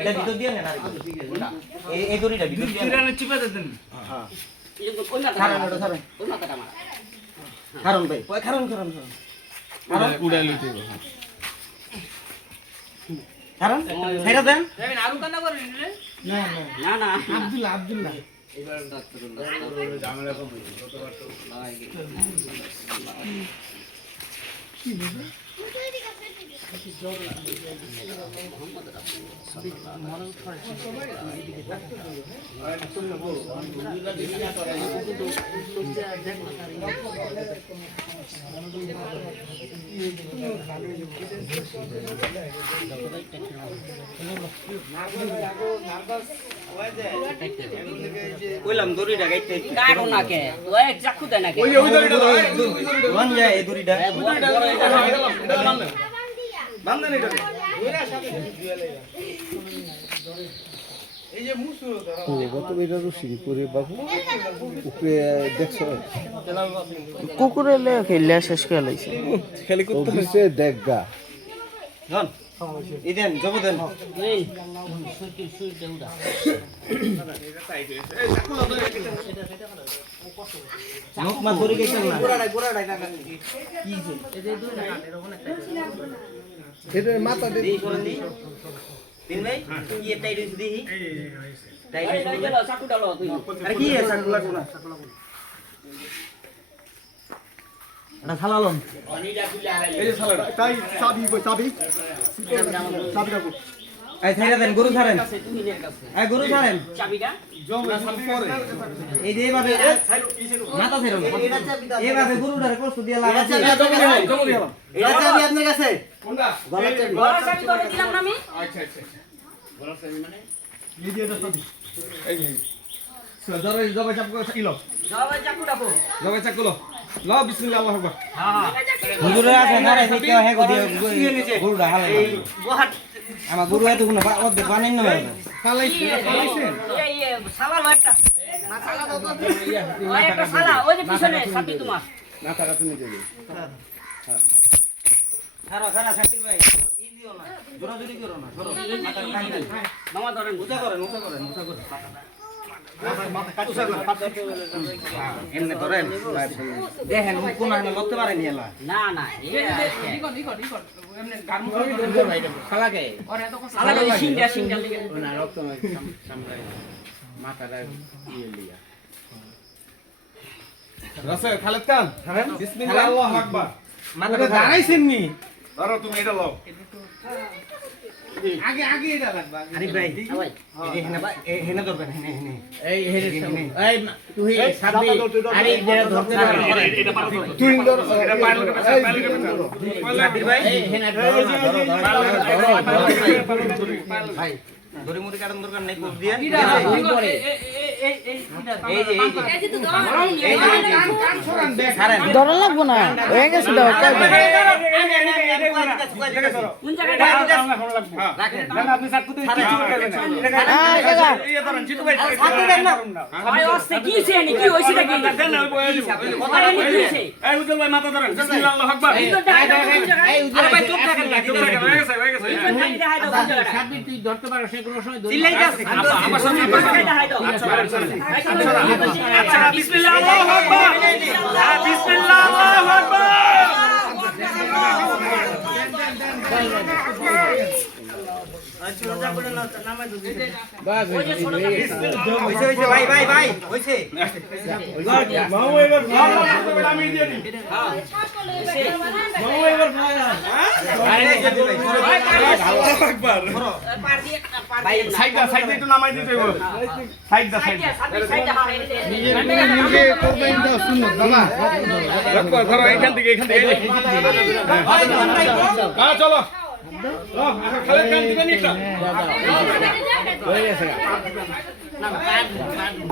এটা ভিতর দিয়ে নেন এই দড়িটা ভিতর দিয়ে নেন চিপে দেন হ্যাঁ এই যে কোন মাথা ছাড়েন ওটা ছাড়েন কোন মাথাটা মারা কারণ ভাই কারণ উড়াই লইতে কারণ সেটা দেন আরো কান্না করেন রে না না আব্দুল্লাহ এবার ঝামেলা কম হইছে গতবার তো কি বলে কইলাম দড়িটা গাইতে কাটো না কে ওই চাকু দেয় না কে ওই দড়িটা কোন যায় এই দড়িটা বান্ধেন এটা কুকুরে খেলে শেষ করে লাইছে খালি করতে দেখগা ধন ইদেন জব দেন এই সুইট সুইট দেউডা মুখ মা দড়ি গাইতে না কি হইছে এই যে দুই না এরকম একটা এটা মাথা দে দেই করে দি তিন ভাই কি টাইট হইছে দেখি টাইট এই হইছে গেল চাকুটা লো তুই আরে কি আছে সাকুলা কোনা এটা ছালালম পানিটা খুলে আড়াই এই যে সালাডা তাই চাবি চাবি রাখো এই ছাইরা দেন গরু ছাড়েন কাছে তুমি নের কাছে এই গরু ছাড়েন চাবিটা জমা সামনে পরে এই যে এইভাবে মাথা ছেড়ো এইভাবে গরুটারে কষ্ট দিয়ে লাগাচ্ছে জমরি হলাম এটা চাবি আপনার কাছে কোনটা গলার চাবি করে দিলাম না আমি আচ্ছা আচ্ছা গলার চাবি মানে এই যে এটা চাবি এই যে জবাই চাপ করে ইলো সবাই চাকুটা পো জবাই চাপ করো ল বিসমিল্লাহ আল্লাহু আকবার হুজুরে আছে ধরে থেকে হে গরুটা হালে গোহাট আমার গরু এত কোনো অর্ধেক বানাই না ফালাইছে এই সালা একটা সালা দাও তো ওই একটা সালা ওই যে পিছনে চাবি তোমার না তারা তুমি দেবে খারা শাকিল ভাই ই দিও না জোরাজুরি করো না সরো মাথা টান দেন মামা ধরেন উঁচা করেন এমনি ধরেন দেখেন কোন আনে লড়তে পারেনি এলা না না খালাকে সালা ওই সিংটা দিকে না রক্ত নয় সামলাই মাথাটা ইয়ে লিয়া রাসে খালেদ খান বিসমিল্লাহ আল্লাহু আকবার মাথাটা দাঁড়াইছেন নি ধরো তুমি এটা লও আগে এটা লাগবে আরে ভাই এই হেনে ধরবেন হেনে এই হেরে এই তুই সাবি আরে যেটা ধরতে পারো এটা পারো তুই ধর এটা পাইলকে পেছা সাবির ভাই এই হেনা ভাই দড়ি মুড়ি কাটার দরকার নেই কোপ দিয়ে ধরা লাগবো না হয়ে গেছে দাও কোন জায়গাটা আপনি সাত কুতে ভাই অস্তে কি হইছে কি হইছে নাকি দেন ওই বয়ে দিব কথা কি হইছে এই উজ্জ্বল ভাই মাথা ধরেন বিসমিল্লাহ আল্লাহু আকবার এই তো আরে ভাই চুপ থাকেন না চুপ থাকেন হয়ে গেছে সাবি তুই ধরতে পারো সে কোনো সময় আমার সামনে আচ্ছা বিসমিল্লাহ আল্লাহু আকবার বিসমিল্লাহ আল্লাহু আকবার হইছে ভাই হইছে মামু এবার আমি দিয়ে দিই মামু এবার আল্লাহু আকবার ভাই সাইডটা একটু নামাই দিতে হবে সাইডটা নিজে করবেন তো শুনো বাবা ধরো এখান থেকে হ্যাঁ চলো খালেদ খান দিবেন একটা হয়ে গেছে